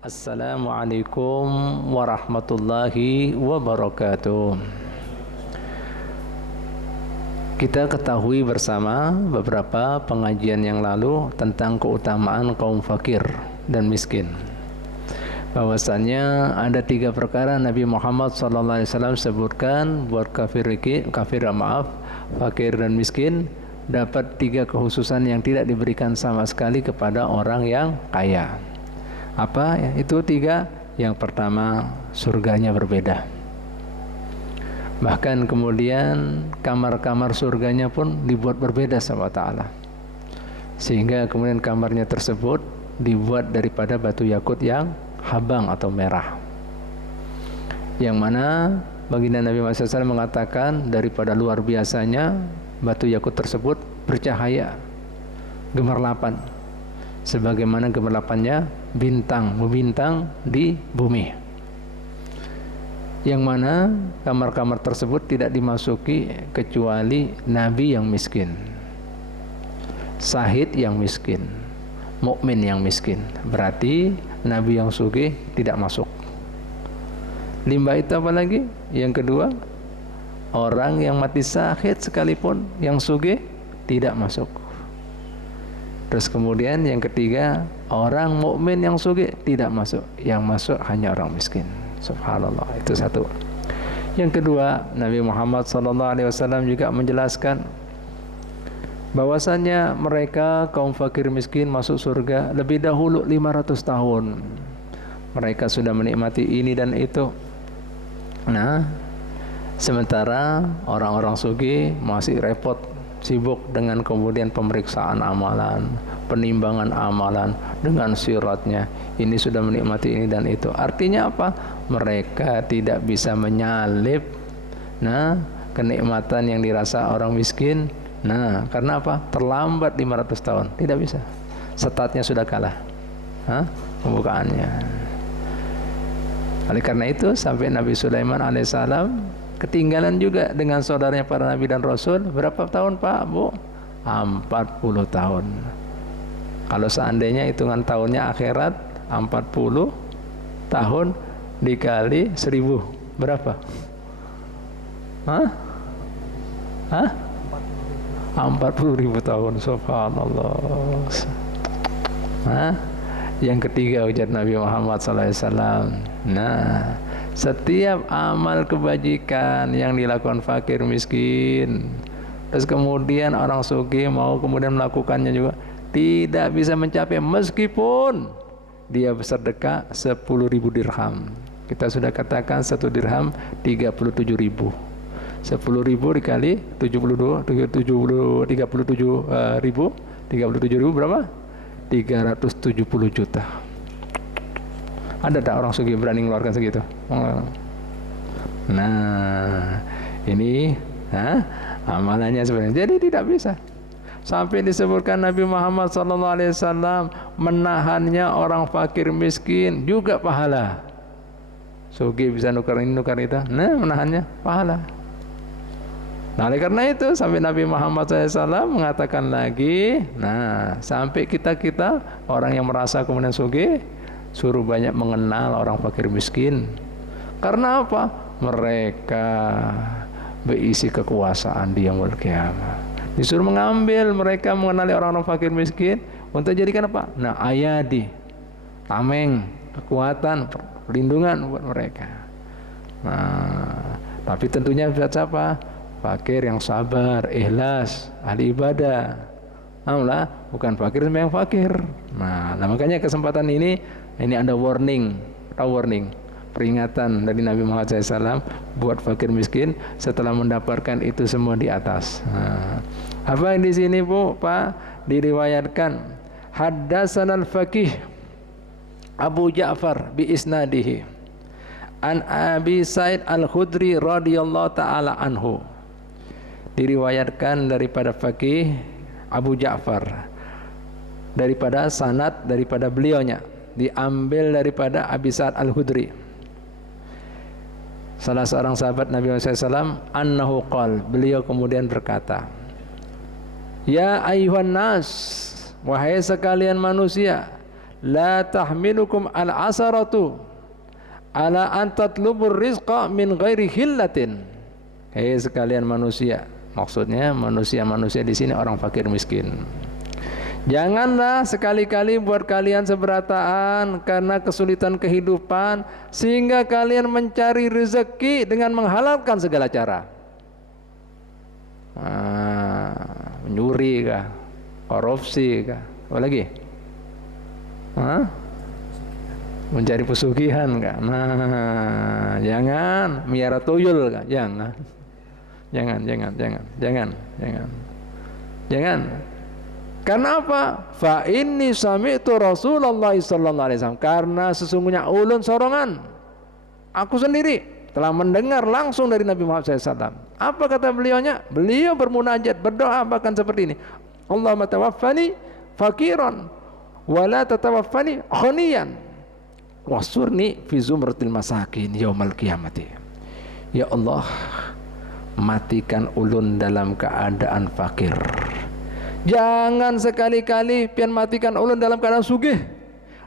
Assalamualaikum warahmatullahi wabarakatuh. Kita ketahui bersama beberapa pengajian yang lalu tentang keutamaan kaum fakir dan miskin. Bahwasannya ada 3 perkara Nabi Muhammad SAW sebutkan buat fakir dan miskin dapat 3 kekhususan yang tidak diberikan sama sekali kepada orang yang kaya. Apa ya? Itu 3. Yang pertama, surganya berbeda. Bahkan kemudian kamar-kamar surganya pun dibuat berbeda sama Ta'ala. Sehingga kemudian kamarnya tersebut dibuat daripada batu yakut yang habang atau merah. Yang mana baginda Nabi Muhammad SAW mengatakan daripada luar biasanya batu yakut tersebut bercahaya gemerlapan. Sebagaimana gemerlapannya bintang membintang di bumi. Yang mana kamar-kamar tersebut tidak dimasuki kecuali nabi yang miskin, syahid yang miskin, mukmin yang miskin. Berarti nabi yang sugih tidak masuk. Limbah itu apa lagi? Yang kedua, orang yang mati syahid sekalipun yang sugih tidak masuk. Terus kemudian yang ketiga, orang mukmin yang sugih tidak masuk. Yang masuk hanya orang miskin. Subhanallah, itu satu. Yang kedua, Nabi Muhammad SAW juga menjelaskan bahwasannya mereka kaum fakir miskin masuk surga lebih dahulu 500 tahun. Mereka sudah menikmati ini dan itu. Nah, sementara orang-orang sugih masih repot, sibuk dengan kemudian pemeriksaan amalan, penimbangan amalan dengan siratnya. Ini sudah menikmati ini dan itu. Artinya apa? Mereka tidak bisa menyalip kenikmatan yang dirasa orang miskin. Karena apa? Terlambat 500 tahun. Tidak bisa. Statnya sudah kalah. Pembukaannya. Oleh karena itu sampai Nabi Sulaiman alaihissalam ketinggalan juga dengan saudaranya para nabi dan rasul. Berapa tahun Pak, Bu? 40 tahun. Kalau seandainya hitungan tahunnya akhirat 40 tahun dikali 1000 berapa? 40.000 tahun. Subhanallah. Yang ketiga ujar Nabi Muhammad SAW. Setiap amal kebajikan yang dilakukan fakir miskin, terus kemudian orang sugih mau kemudian melakukannya juga, tidak bisa mencapai meskipun dia bersedekah 10.000 dirham. Kita sudah katakan 1 dirham 37.000. 10.000 dikali 37 ribu berapa? 370 juta. Ada tak orang sugih berani mengeluarkan segitu? Ini amalannya sebenarnya. Jadi tidak bisa. Sampai disebutkan Nabi Muhammad SAW menahannya orang fakir miskin juga pahala. Sugih bisa nukar ini nukar itu. Menahannya pahala. Oleh karena itu sampai Nabi Muhammad SAW mengatakan lagi, sampai kita orang yang merasa kemudian sugih, suruh banyak mengenal orang fakir miskin. Karena apa? Mereka berisi kekuasaan di yaumul qiyamah. Disuruh mengambil mereka mengenali orang-orang fakir miskin untuk jadikan apa? Ayadi, tameng, kekuatan, perlindungan buat mereka. Tapi tentunya buat siapa? Fakir yang sabar, ikhlas, ahli ibadah. Bukan fakir sama yang fakir. Makanya kesempatan ini ada warning, peringatan dari Nabi Muhammad SAW buat fakir miskin setelah mendapatkan itu semua di atas. Apa yang di sini Bu, Pak? Diriwayatkan haddatsanal faqih Abu Ja'far bi isnadihi an Abi Sa'id Al-Khudri radhiyallahu taala anhu. Diriwayatkan daripada faqih Abu Ja'far daripada sanad daripada beliaunya, diambil daripada Abi Sa'id Al-Khudri, salah seorang sahabat Nabi Muhammad SAW, annahu qal, beliau kemudian berkata, ya ayuhan nas, wahai sekalian manusia, la tahmilukum al-asaratu ala an tatlubur rizqa min ghairi hillatin. Hei sekalian manusia, maksudnya manusia-manusia di sini orang fakir miskin. Janganlah sekali-kali buat kalian seberataan karena kesulitan kehidupan sehingga kalian mencari rezeki dengan menghalalkan segala cara. Menyuri kah? Korupsi kah? Apa lagi? Mencari pesugihan kah? Nah, jangan miara tuyul kah? Jangan. Karena apa? Fa inni sami'tu Rasulullah sallallahu alaihi wasallam, karena sesungguhnya ulun sorongan aku sendiri telah mendengar langsung dari Nabi Muhammad SAW. Apa kata beliaunya? Beliau bermunajat, berdoa bahkan seperti ini. Allahumma tawaffani fakiran wa la tatawaffani ghaniyan wasurni fi zumratil masakin yaumal qiyamati. Ya Allah, matikan ulun dalam keadaan fakir. Jangan sekali-kali pian matikan ulun dalam keadaan sugih,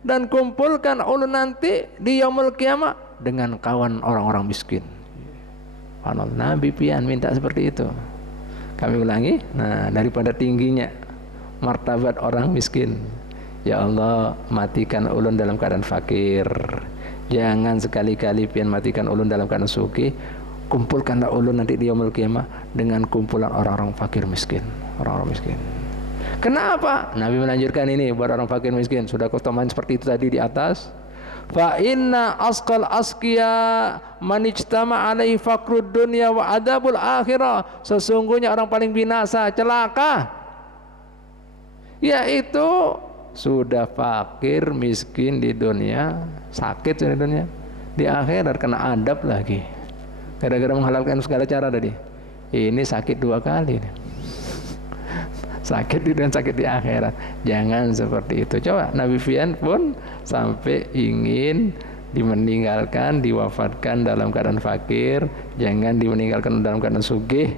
dan kumpulkan ulun nanti di yaumul kiamat dengan kawan orang-orang miskin. Nabi pian minta seperti itu. Kami ulangi, nah daripada tingginya martabat orang miskin, ya Allah matikan ulun dalam keadaan fakir. Jangan sekali-kali pian matikan ulun dalam keadaan sugih. Kumpulkanlah ulun nanti di yaumul kiamat dengan kumpulan orang-orang fakir miskin, orang-orang miskin. Kenapa? Nabi melanjutkan ini buat orang fakir miskin. Sudah kau teman seperti itu tadi di atas. Fa inna asqal asqiya man ijtama alaihi faqrud dunya wa adabul akhirah. Sesungguhnya orang paling binasa, celaka, yaitu sudah fakir miskin di dunia, sakit di dunia, di akhirat kena adab lagi. Gara-gara menghalalkan segala cara tadi. Ini sakit 2 kali. Sakit di dunia, sakit di akhirat. Jangan seperti itu. Coba Nabi Fian pun sampai ingin dimeninggalkan, diwafatkan dalam keadaan fakir. Jangan dimeninggalkan dalam keadaan sugih,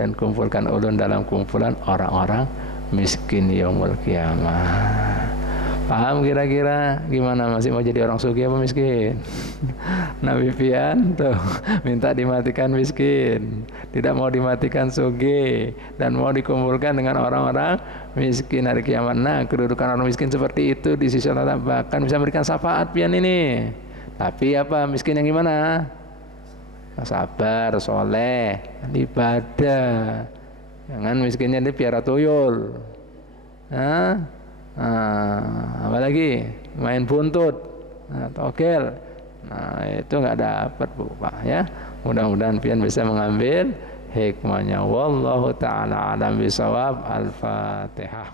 dan kumpulkan ulun dalam kumpulan orang-orang miskin yaumul qiyamah. Paham kira-kira gimana? Masih mau jadi orang sugih apa miskin? Nabi Fian tuh minta dimatikan miskin, tidak mau dimatikan sugih, dan mau dikumpulkan dengan orang-orang miskin hari kiamat. Nah, kedudukan orang miskin seperti itu di sisi Allah bahkan bisa memberikan syafaat pian ini. Tapi apa, miskin yang gimana? Sabar, soleh, ibadah. Jangan miskinnya dia piara tuyul. Apalagi main buntut, togel. Nah, itu nggak dapat Bu Pak ya. Mudah-mudahan pian bisa mengambil hikmahnya. Wallahu taala alam bisawab. Al-Fatihah.